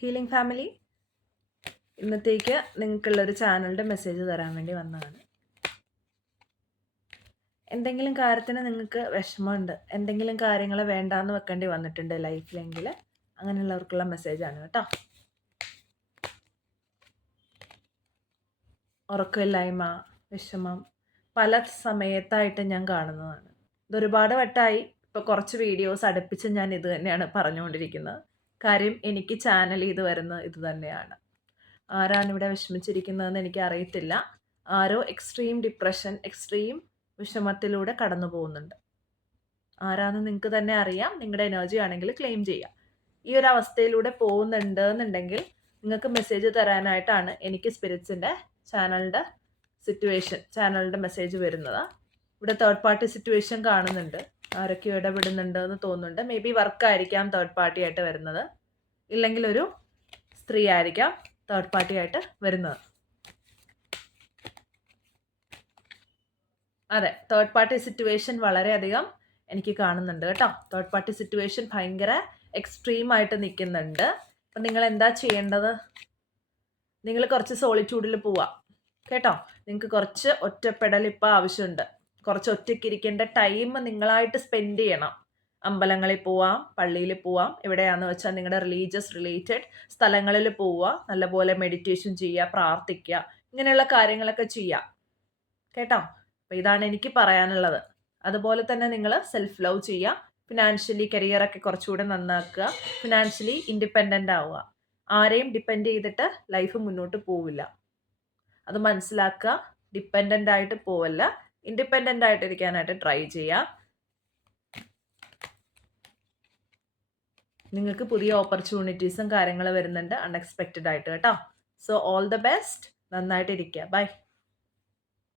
Healing family, ഇന്നത്തേക്ക് നിങ്ങൾക്കുള്ളൊരു ചാനലിൻ്റെ message തരാൻ വേണ്ടി വന്നതാണ്. എന്തെങ്കിലും കാര്യത്തിന് നിങ്ങൾക്ക് വിഷമമുണ്ട്, എന്തെങ്കിലും കാര്യങ്ങൾ വേണ്ടാന്ന് വെക്കേണ്ടി വന്നിട്ടുണ്ട് ലൈഫിലെങ്കിൽ അങ്ങനെയുള്ളവർക്കുള്ള മെസ്സേജാണ് കേട്ടോ. ഉറക്കമില്ലായ്മ, വിഷമം പല സമയത്തായിട്ട് ഞാൻ കാണുന്നതാണ്. ഇതൊരുപാട് വട്ടമായി, ഇപ്പോൾ കുറച്ച് വീഡിയോസ് അടുപ്പിച്ച് ഞാൻ ഇത് തന്നെയാണ് പറഞ്ഞുകൊണ്ടിരിക്കുന്നത്. കാര്യം എനിക്ക് ചാനൽ ചെയ്ത് വരുന്നത് ഇത് തന്നെയാണ്. ആരാണ് ഇവിടെ വിഷമിച്ചിരിക്കുന്നതെന്ന് എനിക്ക് അറിയത്തില്ല. ആരോ എക്സ്ട്രീം ഡിപ്രഷൻ, എക്സ്ട്രീം വിഷമത്തിലൂടെ കടന്നു പോകുന്നുണ്ട്. ആരാന്ന് നിങ്ങൾക്ക് തന്നെ അറിയാം. നിങ്ങളുടെ എനർജി ആണെങ്കിൽ ക്ലെയിം ചെയ്യാം. ഈ ഒരു അവസ്ഥയിലൂടെ പോകുന്നുണ്ട് എന്നുണ്ടെങ്കിൽ നിങ്ങൾക്ക് മെസ്സേജ് തരാനായിട്ടാണ് എനിക്ക് സ്പിരിറ്റ്സിൻ്റെ ചാനലിൻ്റെ മെസ്സേജ് വരുന്നത്. ഇവിടെ തേർഡ് പാർട്ടി സിറ്റുവേഷൻ കാണുന്നുണ്ട്. ആരൊക്കെയോ ഇടപെടുന്നുണ്ട് എന്ന് തോന്നുന്നുണ്ട്. മേ ബി വർക്കായിരിക്കാം തേർഡ് പാർട്ടി ആയിട്ട് വരുന്നത്, ഇല്ലെങ്കിൽ ഒരു സ്ത്രീ ആയിരിക്കാം തേർഡ് പാർട്ടി ആയിട്ട് വരുന്നത്. അതെ, തേർഡ് പാർട്ടി സിറ്റുവേഷൻ വളരെയധികം എനിക്ക് കാണുന്നുണ്ട് കേട്ടോ. തേർഡ് പാർട്ടി സിറ്റുവേഷൻ ഭയങ്കര എക്സ്ട്രീം ആയിട്ട് നിൽക്കുന്നുണ്ട്. അപ്പം നിങ്ങൾ എന്താ ചെയ്യേണ്ടത്? നിങ്ങൾ കുറച്ച് സോളിറ്റ്യൂഡിൽ പോവാം കേട്ടോ. നിങ്ങൾക്ക് കുറച്ച് ഒറ്റപ്പെടൽ ഇപ്പോൾ ആവശ്യമുണ്ട്. കുറച്ച് ഒറ്റയ്ക്കിരിക്കേണ്ട ടൈം നിങ്ങളായിട്ട് സ്പെൻഡ് ചെയ്യണം. അമ്പലങ്ങളിൽ പോവാം, പള്ളിയിൽ പോവാം, എവിടെയാണെന്ന് വെച്ചാൽ നിങ്ങളുടെ റിലീജിയസ് റിലേറ്റഡ് സ്ഥലങ്ങളിൽ പോവുക, നല്ലപോലെ മെഡിറ്റേഷൻ ചെയ്യുക, പ്രാർത്ഥിക്കുക, ഇങ്ങനെയുള്ള കാര്യങ്ങളൊക്കെ ചെയ്യുക കേട്ടോ. അപ്പോൾ ഇതാണ് എനിക്ക് പറയാനുള്ളത്. അതുപോലെ തന്നെ നിങ്ങൾ സെൽഫ് ലവ് ചെയ്യുക, ഫിനാൻഷ്യലി കരിയറൊക്കെ കുറച്ചുകൂടെ നന്നാക്കുക, ഫിനാൻഷ്യലി ഇൻഡിപെൻഡൻ്റ് ആവുക. ആരെയും ഡിപ്പെൻഡ് ചെയ്തിട്ട് ലൈഫ് മുന്നോട്ട് പോവില്ല, അത് മനസ്സിലാക്കുക. ഡിപ്പെൻഡൻ്റ് ആയിട്ട് പോവല്ല, ഇൻഡിപെൻഡൻ്റ് ആയിട്ടിരിക്കാനായിട്ട് ട്രൈ ചെയ്യുക. നിങ്ങൾക്ക് പുതിയ ഓപ്പർച്യൂണിറ്റീസും കാര്യങ്ങൾ വരുന്നുണ്ട് അൺഎക്സ്പെക്റ്റഡ് ആയിട്ട് കേട്ടോ. So all the best. നന്നായിട്ടിരിക്കുക. ബൈ.